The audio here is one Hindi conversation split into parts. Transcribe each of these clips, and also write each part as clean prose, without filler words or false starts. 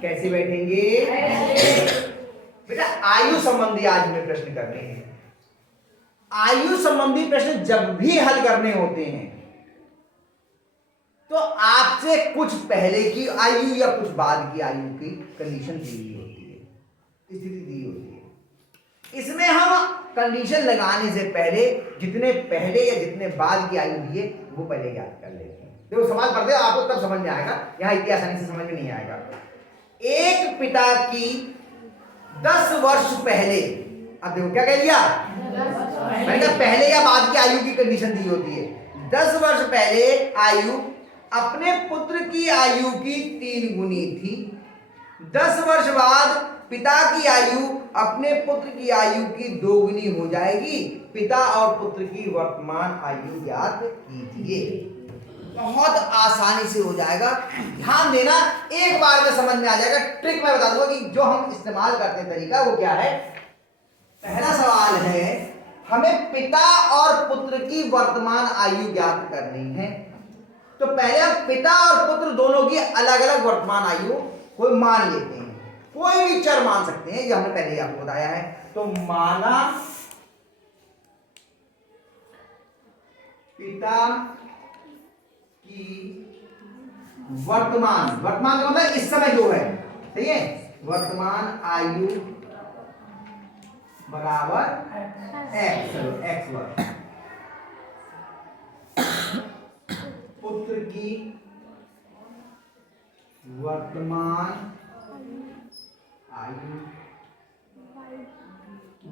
कैसे बैठेंगे बेटा? आयु संबंधी आज हमें प्रश्न करने हैं। आयु संबंधी प्रश्न जब भी हल करने होते हैं तो आपसे कुछ पहले की आयु या कुछ बाद की आयु की कंडीशन दी हुई होती है, स्थिति दी होती है। इसमें हम कंडीशन लगाने से पहले जितने पहले या जितने बाद की आयु दी है वो पहले याद कर लेते हैं। देखो सवाल पढ़ते हो आपको तब समझ में आएगा, यहाँ इतनी आसानी से समझ में नहीं आएगा। एक पिता की 10 वर्ष पहले, अब देखो क्या कह दिया, मैंने कहा पहले या बाद की आयु की कंडीशन दी होती है। 10 वर्ष पहले आयु अपने पुत्र की आयु की 3 गुनी थी। 10 वर्ष बाद पिता की आयु अपने पुत्र की आयु की 2 गुनी हो जाएगी। पिता और पुत्र की वर्तमान आयु ज्ञात कीजिए। बहुत आसानी से हो जाएगा, ध्यान देना, एक बार में समझ में आ जाएगा। ट्रिक मैं बता दूंगा कि जो हम इस्तेमाल करते हैं तरीका वो क्या है। पहला सवाल है, हमें पिता और पुत्र की वर्तमान आयु ज्ञात करनी है। तो पहले हम पिता और पुत्र दोनों की अलग अलग वर्तमान आयु कोई मान लेते हैं, कोई भी चर मान सकते हैं, जो हमने पहले आपको बताया है। तो माना पिता की वर्तमान का मतलब इस समय जो है, सही है, वर्तमान आयु बराबर एक्स वर्ष। पुत्र की वर्तमान आयु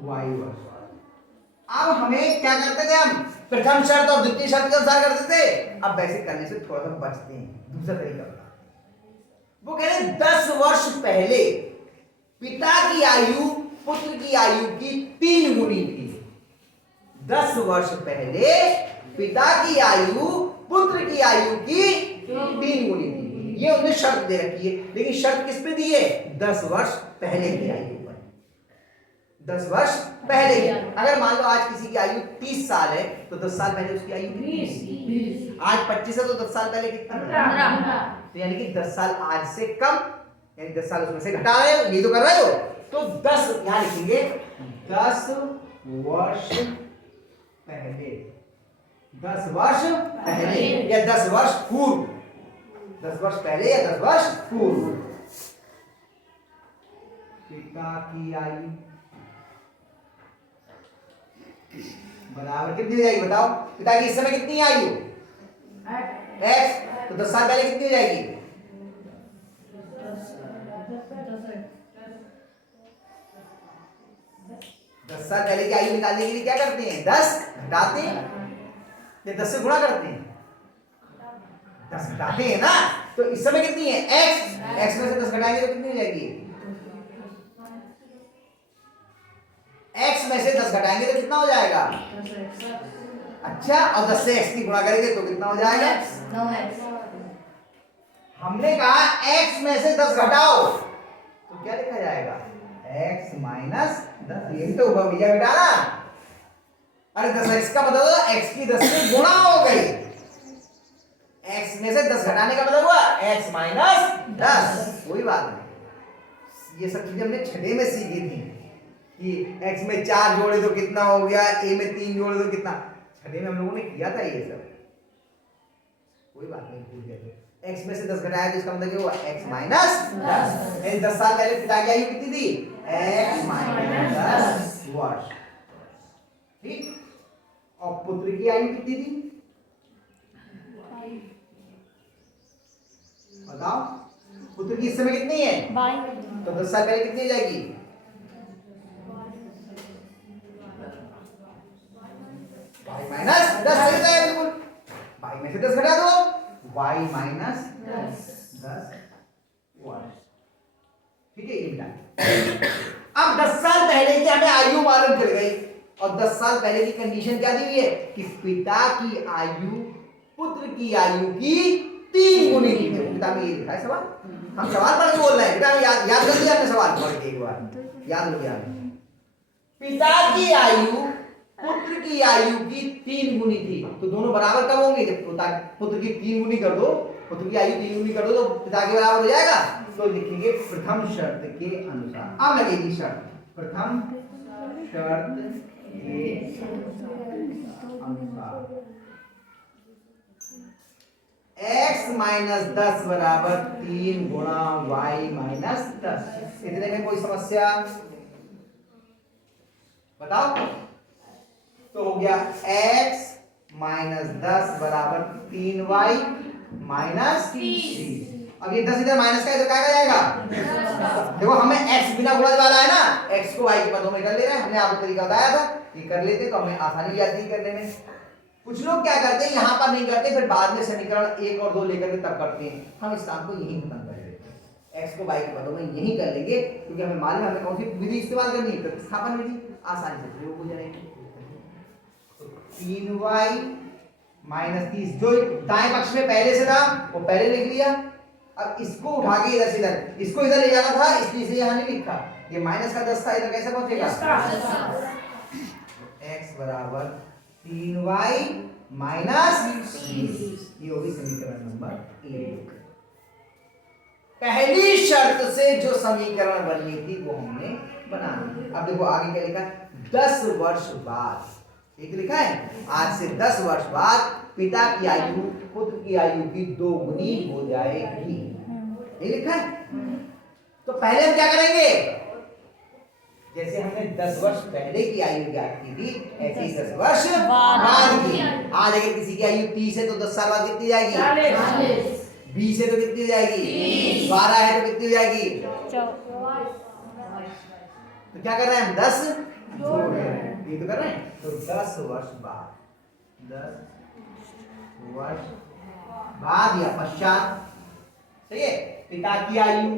वाई वर्ष। अब हमें क्या करते थे, हम प्रथम शर्त और द्वितीय शर्त के अनुसार करते थे। अब वैसे करने से थोड़ा सा बचते हैं। दूसरा तरीका वो कह रहे 10 वर्ष पहले पिता की आयु पुत्र की आयु की 3 गुनी थी। 10 वर्ष पहले पिता की आयु पुत्र की आयु की 3 गुनी थी। ये उन्हें शर्त दे रखी है, लेकिन शर्त किस पे दी है? 10 वर्ष पहले की आयु पर। 10 वर्ष पहले। अगर मान लो आज किसी की आयु 30 साल है तो 10 साल पहले उसकी आयु 20। आज 25 है तो 10 साल पहले कितना? 15। तो यानी कि 10 साल आज से कम, यानी 10 साल उसमें से घटा रहे हो, ये तो कर रहे हो। तो 10 यहां लिखेंगे 10 वर्ष पहले, 10 वर्ष पहले या 10 वर्ष पूर्व, 10 वर्ष पहले या 10 वर्ष पूर्व। पिता की आयु बराबर कितनी हो जाएगी बताओ? पिता की इस समय कितनी आयु? एक्स। तो 10 साल पहले कितनी हो जाएगी? 10 साल पहले की आयु निकालने के लिए क्या करते हैं? 10 घटाते हैं या 10 से गुणा करते हैं? 10 घटाते हैं ना। तो इस समय कितनी है? एक्स। एक्स में से 10 घटाएंगे तो कितनी हो जाएगी? x में से 10 घटाएंगे तो कितना हो जाएगा? अच्छा, और 10 से x की गुणा करेंगे तो कितना हो जाएगा? 9x। हमने कहा x में से 10 घटाओ तो क्या लिखा जाएगा? x minus 10। यही तो हुआ भैया बेटा ना। अरे 10x का मतलब x की 10 से गुणा हो गई। x में से 10 घटाने का मतलब हुआ x माइनस 10। कोई बात नहीं, ये सब चीजें हमने छठे में सीखी थी कि x में 4 जोड़े तो कितना हो गया, a में 3 जोड़े तो कितना। छठे में हम लोगों ने किया था ये सब, कोई बात नहीं, भूल गए। x में से 10 घटाया तो इसका मतलब क्या हुआ? x minus 10। 10 साल पहले पिता की आयु कितनी थी? x माइनस 10 वर्ष, ठीक। और पुत्र की आयु कितनी थी बताओ? पुत्र की इस समय कितनी है? तो 10 साल पहले कितनी हो जाएगी? y माइनस 10 सही है बिल्कुल। y में से 10 घटा दो, y माइनस 10 वर्ष, ठीक है। ये मिला। अब 10 साल पहले की हमें आयु मालूम चल गई, और 10 साल पहले की कंडीशन क्या दी हुई है कि पिता की आयु पुत्र की आयु की 3 गुनी थी। पिता में ये लिखा है सवाल, हम सवाल पढ़ के बोल रहे हैं बेटा। याद कर लिया हमने सवाल पढ़ के, एक बार याद हो गया। पिता की आयु पुत्र की आयु की 3 गुनी थी। तो दोनों बराबर कब होंगे? जब पुत्र की 3 गुनी कर दो पुत्र की आयु 3 गुनी कर दो तो पिता के बराबर हो जाएगा। तो लिखेंगे प्रथम शर्त के अनुसार। अब लगेगी शर्त, प्रथम शर्त के अनुसार x माइनस 10 बराबर 3 गुणा y माइनस 10। इतने में कोई समस्या बताओ? तो हो गया x माइनस 10 बराबर 3y माइनस 30। अब ये 10 इधर माइनस का इधर क्या जाएगा? देखो हमें x बिना गुणा वाला है ना, x को y के पदों में कर ले रहे हैं। हमने आपको तरीका बताया था, ये कर लेते तो हमें आसानी जाती है करने में। कुछ लोग क्या करते हैं, यहाँ पर नहीं करते, फिर बाद में समीकरण 1 और 2 लेकर के तब करते हैं। हम इस काम को यहीं खत्म कर देते हैं, x को y के पदों में यहीं कर लेंगे, क्योंकि हमें मालूम है हमें कौन सी विधि इस्तेमाल करनी है, प्रतिस्थापन विधि, आसानी से प्रयोग हो जाएगी। 3y माइनस 30 जो दाएं पक्ष में पहले से था वो पहले लिख लिया। अब इसको उठा के इधर से इधर, इसको इधर ले जाना था इसलिए इसे यहाँ नहीं लिखा। ये माइनस का 10 था, इधर कैसे पहुंचेगा? x बराबर 3y माइनस 30। ये होगी समीकरण नंबर 1। पहली शर्त से जो समीकरण बननी थी वो हमने बना ली। अब देखो आगे क्या लिखा, 10 वर्ष बाद, एक लिखा है आज से 10 वर्ष बाद पिता की आयु पुत्र की आयु की 2 गुनी हो जाएगी, ये लिखा है। तो पहले हम क्या करेंगे, जैसे हमने 10 वर्ष पहले की आयु ज्ञात की थी ऐसे ही 10 वर्ष बाद की। आज अगर किसी की आयु 30 है तो 10 साल बाद कितनी जाएगी? 20 है तो कितनी हो जाएगी? 12 है तो कितनी हो जाएगी? तो क्या कर रहे हैं हम? 10 जोड़ रहे हैं, ये तो कर रहे हैं। तो 10 वर्ष बाद, 10 वर्ष बाद या पश्चात, सही है, पिता की आयु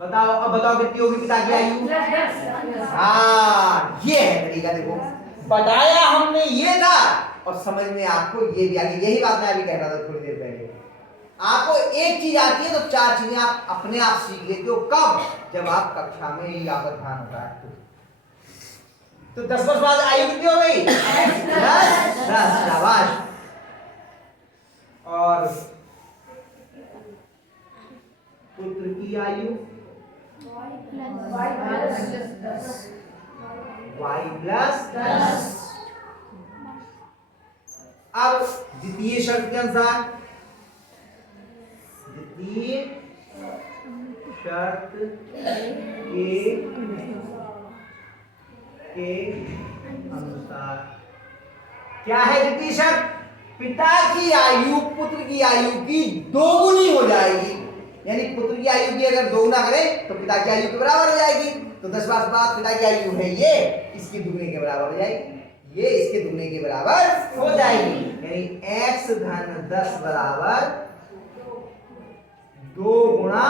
बताओ। अब बताओ कितनी होगी पिता की आयु? हाँ, ये है तरीका। देखो बताया हमने ये था और समझ में आपको ये भी आ गई। यही बात मैं अभी कह रहा था थोड़ी देर पहले। आपको एक चीज आती है तो 4 चीजें आप अपने आप सीख लेते हो। कब? जब आप कक्षा में ही आपका ध्यान होता है। तो 10 वर्ष बाद आयु कितनी हो गई? 10। शाबाश। और पुत्र की आयु y प्लस 10। अब द्वितीय शर्त के अनुसार, द्वितीय शर्त के अनुसार क्या है द्वितीय शर्त? पिता की आयु पुत्र की आयु की 2 गुनी हो जाएगी। यानी पुत्र की आयु की अगर 2 गुना करें तो पिता की आयु के बराबर हो जाएगी। तो 10 वर्ष बाद पिता की आयु है ये, इसके दुगने के बराबर हो जाएगी, ये इसके दुगने के बराबर हो जाएगी। यानी x धन 10 बराबर 2 गुणा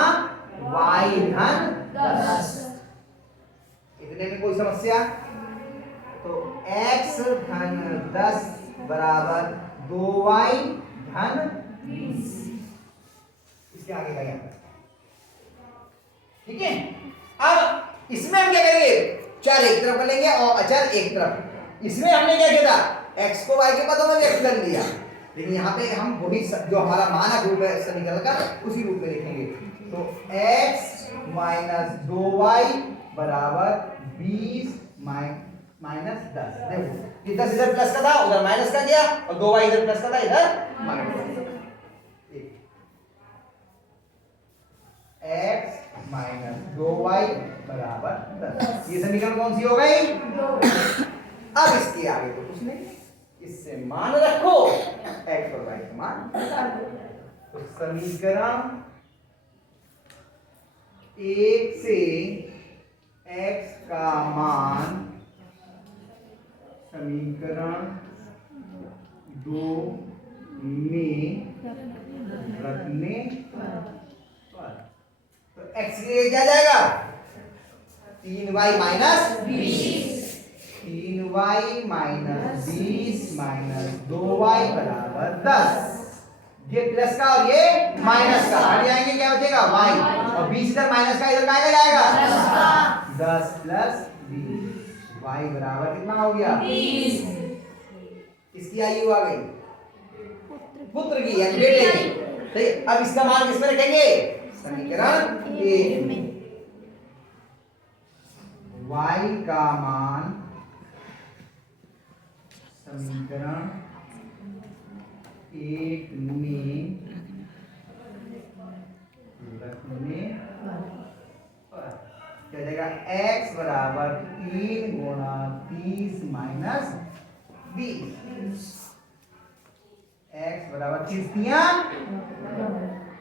y धन 10। इतने में कोई समस्या? तो x धन 10 बराबर 2y धन 20। इसके आगे का ज्ञान, ठीक है। अब इसमें हम क्या करेंगे, चर एक तरफ कर लेंगे और अचर एक तरफ। इसमें हमने क्या किया था, x को y के पदों में व्यक्त कर लिया, लेकिन यहाँ पे हम वही जो हमारा मानक रूप है समीकरण का उसी रूप में लिखेंगे। तो x माइनस 2y बराबर 20 माइनस 10। देखो ये 10 इधर प्लस का था उधर माइनस का गया और 2y इधर प्लस का था इधर माइनस। x माइनस 2y बराबर 10। ये समीकरण कौन सी हो गई? अब इसके आगे तो कुछ नहीं, इससे मान रखो x और y का मान निकाल दो। तो समीकरण 1 से x का मान समीकरण 2 में रखने पर तो x के लिए क्या जाएगा? 3y minus 20। 3y minus 20 minus 2y बराबर 10। ये प्लस का और ये माइनस का हट जाएंगे, क्या बचेगा? y। और 20 इधर माइनस का इधर क्या जाएगा? 10 प्लस 20। y बराबर कितना हो गया? 20। किसकी आयु आ गई? पुत्र की, यानी बेटे की। सही। अब इसका मान किसमें रखेंगे? समीकरण एक में। y का मान समीकरण एक में रखने पर क्या जाएगा? x बराबर 3 गुणा 30 माइनस 20। x बराबर 30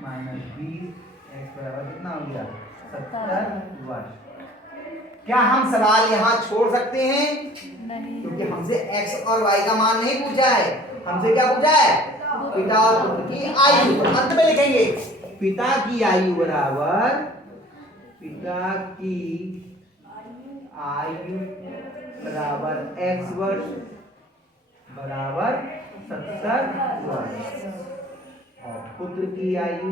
माइनस 20, x बराबर कितना हो गया? 70 वर्ष। क्या हम सवाल यहाँ छोड़ सकते हैं? नहीं, क्योंकि हमसे x और y का मान नहीं पूछा है। हमसे क्या पूछा है? पिता और पुत्र की आयु। अंत में लिखेंगे पिता की आयु बराबर, पिता की आयु बराबर x वर्ष बराबर 70 वर्ष, और पुत्र की आयु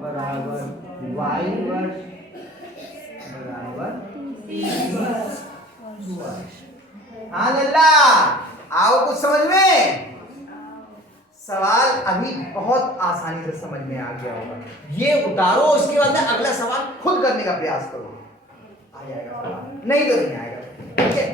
बराबर y वर्ष बराबर 30 वर्ष। हाँ लल्ला, आओ कुछ समझ में। सवाल अभी बहुत आसानी से समझ में आ गया होगा। ये उतारो, उसके बाद अगला सवाल खुद करने का प्रयास करो, आ जाएगा सवाल, नहीं तो नहीं आएगा। ठीक है।